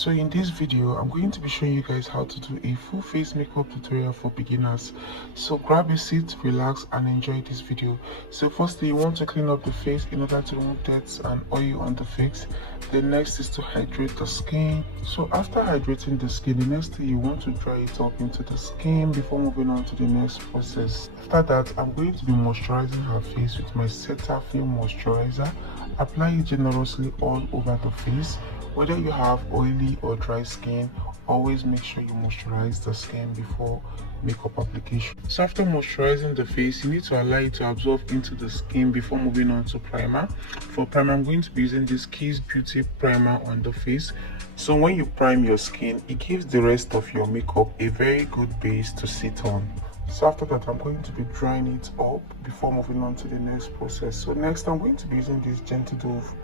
So in this video, I'm going to be showing you guys how to do a full face makeup tutorial for beginners. So grab a seat, relax and enjoy this video. So firstly, you want to clean up the face in order to remove dirt and oil on the face. The next is to hydrate the skin. So after hydrating the skin, the next thing you want to dry it up into the skin before moving on to the next process. After that, I'm going to be moisturizing her face with my Cetaphil moisturizer. Apply it generously all over the face. Whether you have oily or dry skin, always make sure you moisturize the skin before makeup application. So after moisturizing the face, you need to allow it to absorb into the skin before moving on to primer. For primer, I'm going to be using this Kiss Beauty primer on the face. So when you prime your skin, it gives the rest of your makeup a very good base to sit on. So after that, I'm going to be drying it up before moving on to the next process. So next, I'm going to be using this Gentle Dove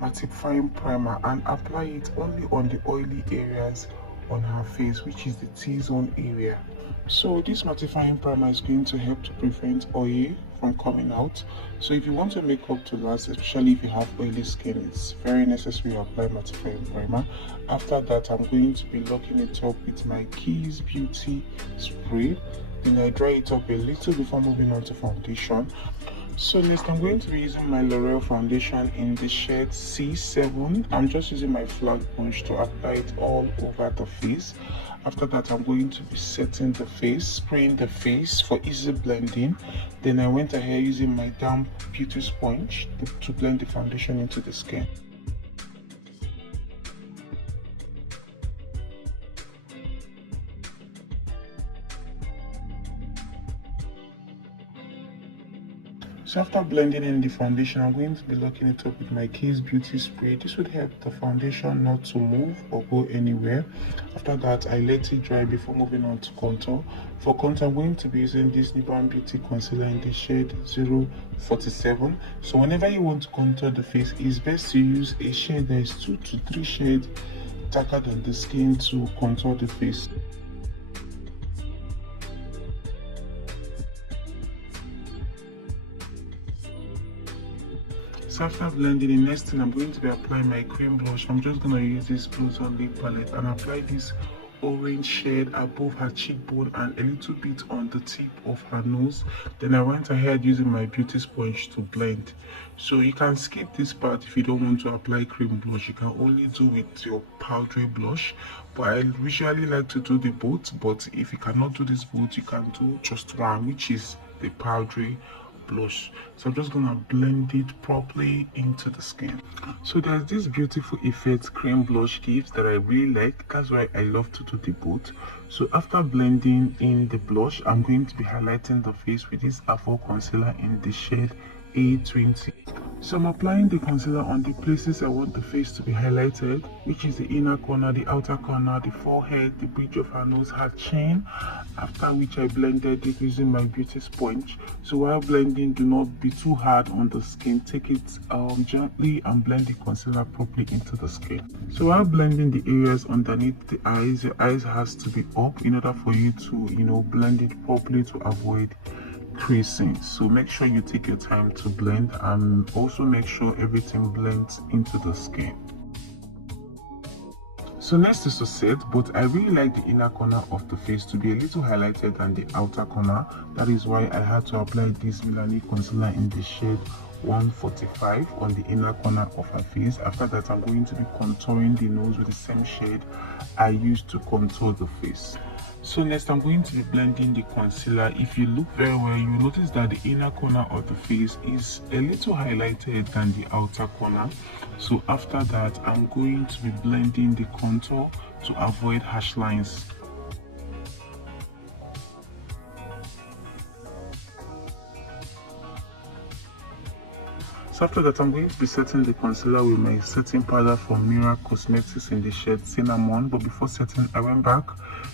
mattifying primer and apply it only on the oily areas on her face, which is the T-zone area. So this mattifying primer is going to help to prevent oil from coming out. So if you want your makeup to last, especially if you have oily skin, it's very necessary to apply mattifying primer. After that, I'm going to be locking it up with my Kiss Beauty spray. Then I dry it up a little before moving on to foundation. So next, I'm going to be using my L'Oreal foundation in the shade C7. I'm just using my flat punch to apply it all over the face. After that, I'm going to be setting the face, spraying the face for easy blending. Then I went ahead using my damp beauty sponge to blend the foundation into the skin. So after blending in the foundation, I'm going to be locking it up with my Kiss Beauty spray. This would help the foundation not to move or go anywhere. After that, I let it dry before moving on to contour. For contour, I'm going to be using this Nibam Beauty concealer in the shade 047. So whenever you want to contour the face, it's best to use a shade that is 2 to 3 shades darker than the skin to contour the face. So after blending, the next thing I'm going to be applying my cream blush. I'm just going to use this Blues on Lip palette and apply this orange shade above her cheekbone and a little bit on the tip of her nose. Then I went ahead using my beauty sponge to blend. So you can skip this part if you don't want to apply cream blush. You can only do with your powdery blush, but I usually like to do the both. But if you cannot do this both, you can do just one, which is the powdery blush. So I'm just gonna blend it properly into the skin. So there's this beautiful effect cream blush gives that I really like. That's why I love to do the both. So after blending in the blush, I'm going to be highlighting the face with this Afro concealer in the shade A20. So I'm applying the concealer on the places I want the face to be highlighted, which is the inner corner, the outer corner, the forehead, the bridge of her nose, her chin. After which I blended it using my beauty sponge. So while blending, do not be too hard on the skin. Take it gently and blend the concealer properly into the skin. So while blending the areas underneath the eyes, your eyes has to be up in order for you to, blend it properly to avoid creasing. So make sure you take your time to blend and also make sure everything blends into the skin. So next is to set, but I really like the inner corner of the face to be a little highlighted than the outer corner. That is why I had to apply this Milani concealer in the shade 145 on the inner corner of her face. After that, I'm going to be contouring the nose with the same shade I used to contour the face. So next, I'm going to be blending the concealer. If you look very well, you notice that the inner corner of the face is a little highlighted than the outer corner. So after that, I'm going to be blending the contour to avoid harsh lines. So after that, I'm going to be setting the concealer with my setting powder from Mira Cosmetics in the shade Cinnamon. But before setting, I went back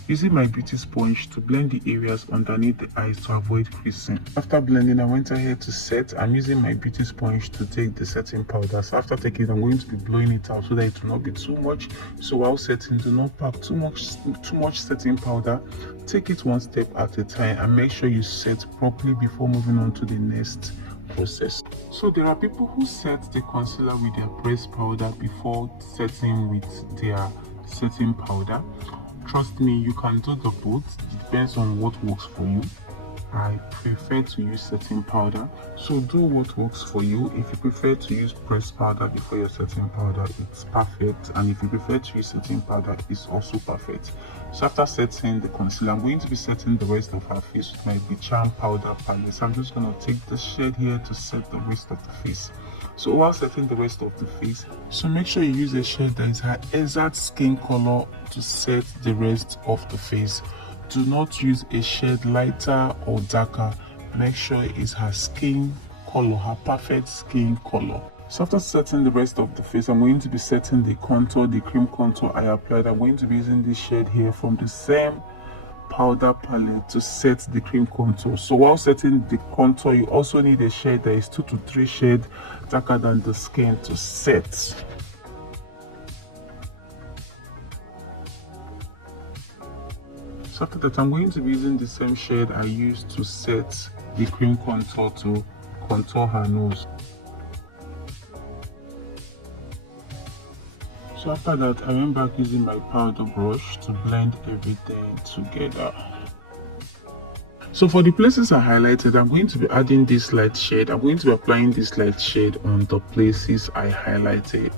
using my beauty sponge to blend the areas underneath the eyes to avoid creasing. After blending, I went ahead to set. I'm using my beauty sponge to take the setting powder. So after taking it, I'm going to be blowing it out so that it will not be too much. So while setting, do not pack too much setting powder. Take it one step at a time and make sure you set properly before moving on to the next process. So there are people who set the concealer with their pressed powder before setting with their setting powder. Trust me, you can do the both. It depends on what works for you. I prefer to use setting powder, so do what works for you. If you prefer to use pressed powder before your setting powder, it's perfect, and if you prefer to use setting powder, it's also perfect. So after setting the concealer, I'm going to be setting the rest of her face with my Bechan powder palette. So I'm just going to take the shade here to set the rest of the face. So while setting the rest of the face, so make sure you use a shade that is her exact skin color to set the rest of the face. Do not use a shade lighter or darker. Make sure it's her skin color, her perfect skin color. So after setting the rest of the face, I'm going to be setting the contour, the cream contour I applied. I'm going to be using this shade here from the same powder palette to set the cream contour. So while setting the contour, you also need a shade that is 2 to 3 shades darker than the skin to set. So after that, I'm going to be using the same shade I used to set the cream contour to contour her nose. So after that, I went back using my powder brush to blend everything together. So for the places I highlighted, I'm going to be adding this light shade. I'm going to be applying this light shade on the places I highlighted.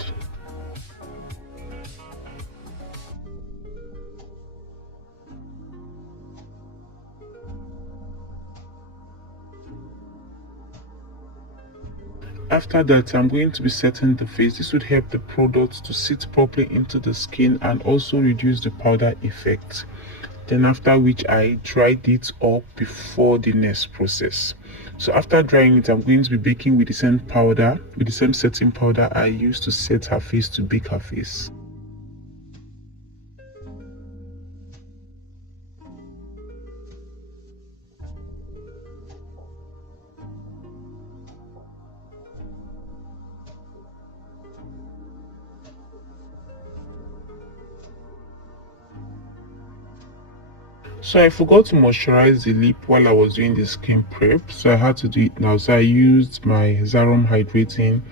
After that, I'm going to be setting the face. This would help the product to sit properly into the skin and also reduce the powder effect. Then after which I dried it up before the next process. So after drying it, I'm going to be baking with the same powder, with the same setting powder I used to set her face to bake her face. So I forgot to moisturize the lip while I was doing the skin prep, so I had to do it now. So I used my Zarom hydrating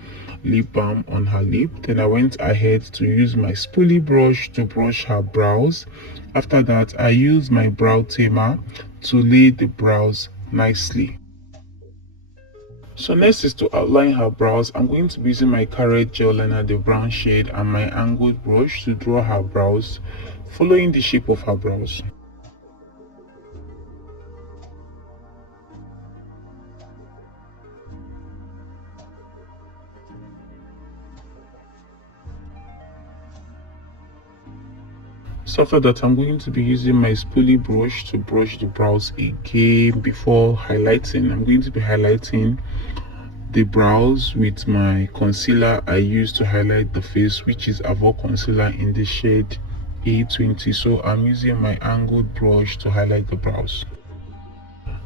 lip balm on her lip. Then I went ahead to use my spoolie brush to brush her brows. After that, I used my brow tamer to lay the brows nicely. So next is to outline her brows. I'm going to be using my Carrot gel liner, the brown shade, and my angled brush to draw her brows, following the shape of her brows. So after that, I'm going to be using my spoolie brush to brush the brows again before highlighting. I'm going to be highlighting the brows with my concealer I used to highlight the face, which is Avo concealer in the shade A20. So I'm using my angled brush to highlight the brows.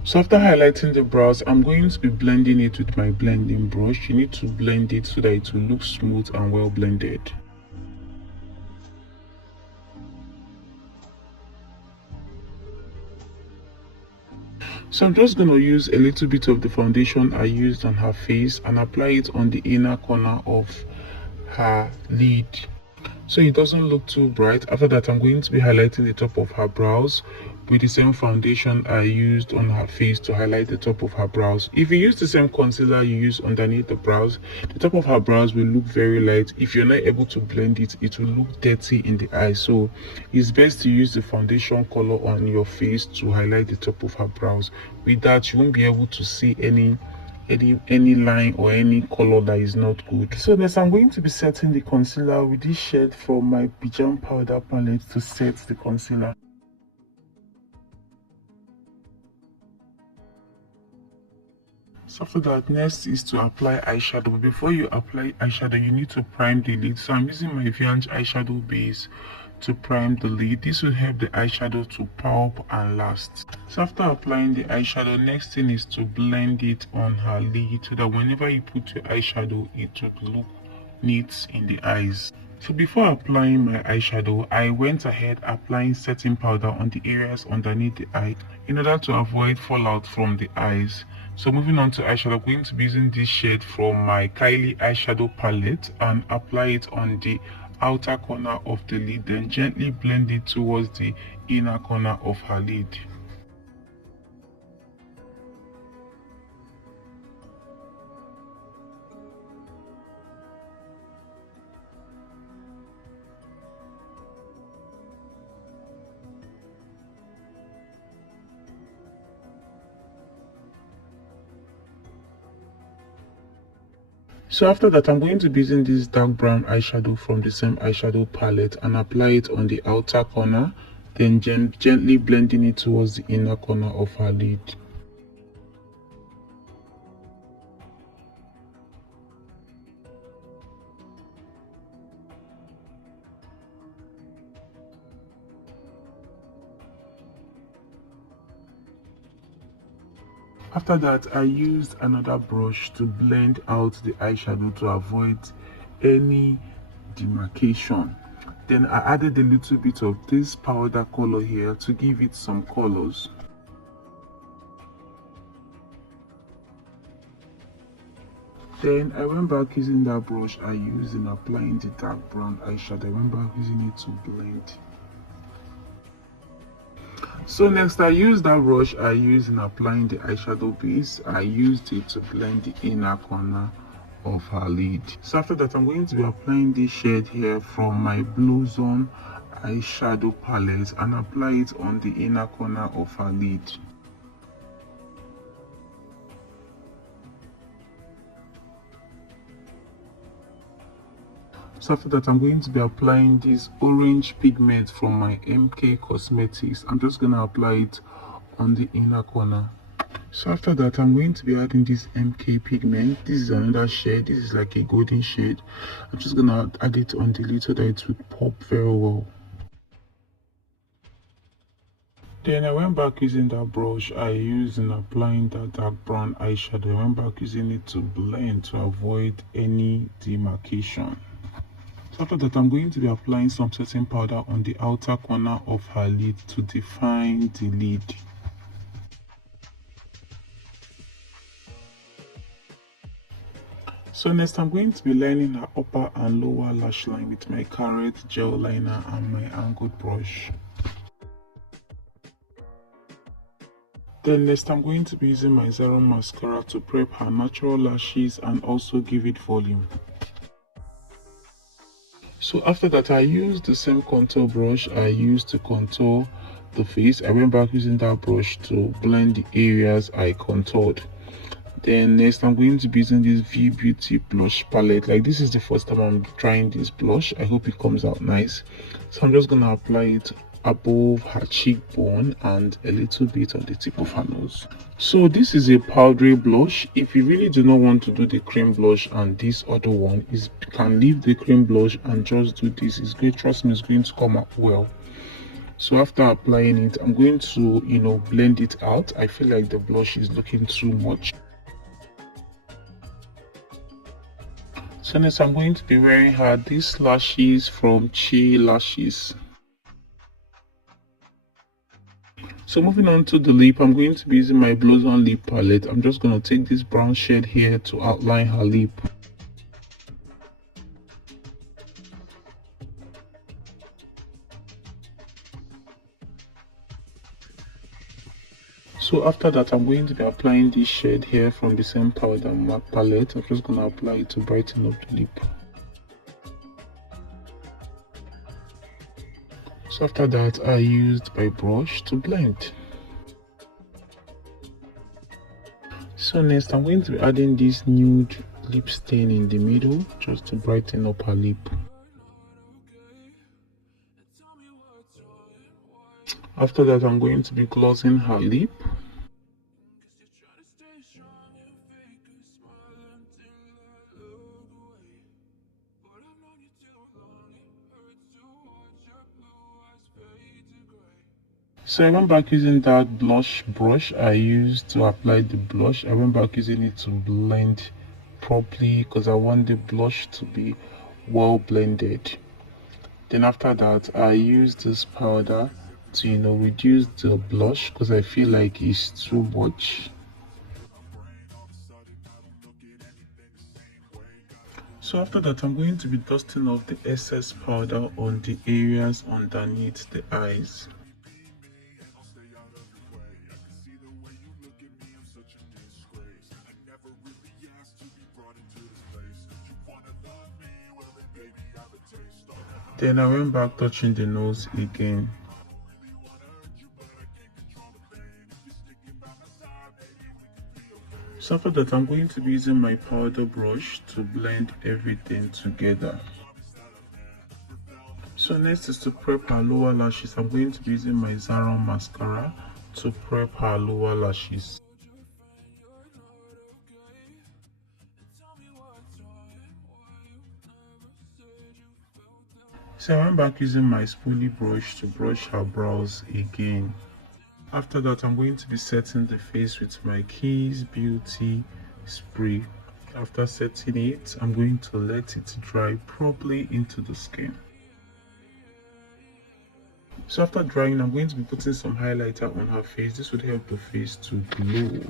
So after highlighting the brows, I'm going to be blending it with my blending brush. You need to blend it so that it will look smooth and well blended. So I'm just going to use a little bit of the foundation I used on her face and apply it on the inner corner of her lid, so it doesn't look too bright. After that, I'm going to be highlighting the top of her brows with the same foundation I used on her face to highlight the top of her brows. If you use the same concealer you use underneath the brows, the top of her brows will look very light. If you're not able to blend it, it will look dirty in the eye. So it's best to use the foundation color on your face to highlight the top of her brows. With that, you won't be able to see any line or any color that is not good. So next, I'm going to be setting the concealer with this shade from my Bechan powder palette to set the concealer. So after that, next is to apply eyeshadow. But before you apply eyeshadow, you need to prime the lid. So I'm using my Viange eyeshadow base to prime the lid. This will help the eyeshadow to pop and last. So after applying the eyeshadow, next thing is to blend it on her lid so that whenever you put your eyeshadow, it will look neat in the eyes. So before applying my eyeshadow, I went ahead applying setting powder on the areas underneath the eye in order to avoid fallout from the eyes. So moving on to eyeshadow, I'm going to be using this shade from my Kylie eyeshadow palette and apply it on the outer corner of the lid, then gently blend it towards the inner corner of her lid. So after that, I'm going to be using this dark brown eyeshadow from the same eyeshadow palette and apply it on the outer corner, then gently blending it towards the inner corner of her lid. After that, I used another brush to blend out the eyeshadow to avoid any demarcation. Then I added a little bit of this powder color here to give it some colors. Then I went back using that brush I used in applying the dark brown eyeshadow. I went back using it to blend. So next, I used that brush I used in applying the eyeshadow base. I used it to blend the inner corner of her lid. So after that, I'm going to be applying this shade here from my Blossom eyeshadow palette and apply it on the inner corner of her lid. So after that, I'm going to be applying this orange pigment from my MK Cosmetics. I'm just going to apply it on the inner corner. So after that, I'm going to be adding this MK pigment. This is another shade. This is like a golden shade. I'm just going to add it on the lid so that it will pop very well. Then I went back using that brush I used in applying that dark brown eyeshadow. I went back using it to blend to avoid any demarcation. After that, I'm going to be applying some setting powder on the outer corner of her lid to define the lid. So next, I'm going to be lining her upper and lower lash line with my Carrot gel liner and my angled brush. Then next, I'm going to be using my Zero mascara to prep her natural lashes and also give it volume. So after that, I used the same contour brush I used to contour the face. I went back using that brush to blend the areas I contoured. Then next, I'm going to be using this V Beauty blush palette. Like, this is the first time I'm trying this blush. I hope it comes out nice. So I'm just going to apply it above her cheekbone and a little bit on the tip of her nose. So this is a powdery blush. If you really do not want to do the cream blush and this other one, you can leave the cream blush and just do this. It's great, trust me, it's going to come out well. So after applying it, I'm going to blend it out. I feel like the blush is looking too much. So next, I'm going to be wearing her these lashes from Chi Lashes. So moving on to the lip, I'm going to be using my Blossom lip palette. I'm just going to take this brown shade here to outline her lip. So after that, I'm going to be applying this shade here from the same powder matte palette. I'm just going to apply it to brighten up the lip. So after that, I used my brush to blend. So next, I'm going to be adding this nude lip stain in the middle just to brighten up her lip. After that, I'm going to be glossing her lip. So I went back using that blush brush I used to apply the blush. I went back using it to blend properly because I want the blush to be well blended. Then after that, I used this powder to reduce the blush because I feel like it's too much. So after that, I'm going to be dusting off the excess powder on the areas underneath the eyes. Then I went back touching the nose again. So after that, I'm going to be using my powder brush to blend everything together. So next is to prep her lower lashes. I'm going to be using my Zara mascara to prep her lower lashes. So I went back using my spoolie brush to brush her brows again. After that, I'm going to be setting the face with my Kiss Beauty spray. After setting it, I'm going to let it dry properly into the skin. So after drying, I'm going to be putting some highlighter on her face. This would help the face to glow.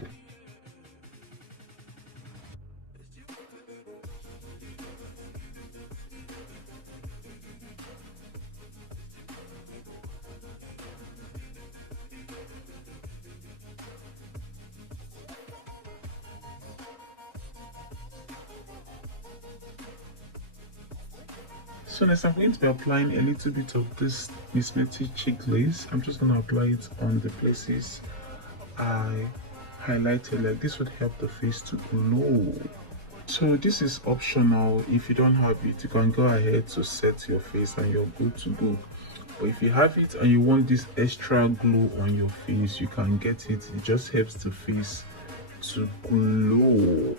So next I'm going to be applying a little bit of this Miss Metty cheek glaze. I'm just going to apply it on the places I highlighted. Like this would help the face to glow. So this is optional. If you don't have it, you can go ahead to set your face and you're good to go. But if you have it and you want this extra glow on your face, you can get it. It just helps the face to glow.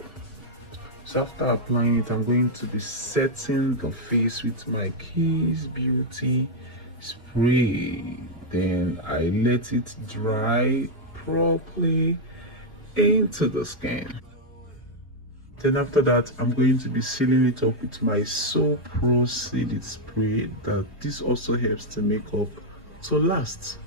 So after applying it, I'm going to be setting the face with my Kiss Beauty spray. Then I let it dry properly into the skin. Then after that, I'm going to be sealing it up with my So Pro Seal spray. That this also helps the makeup to last.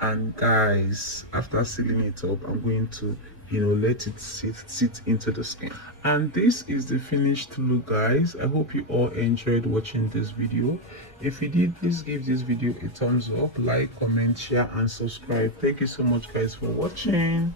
And guys, after sealing it up, I'm going to let it sit into the skin. And this is the finished look, guys. I hope you all enjoyed watching this video. If you did, please give this video a thumbs up, like, comment, share and subscribe. Thank you so much, guys, for watching.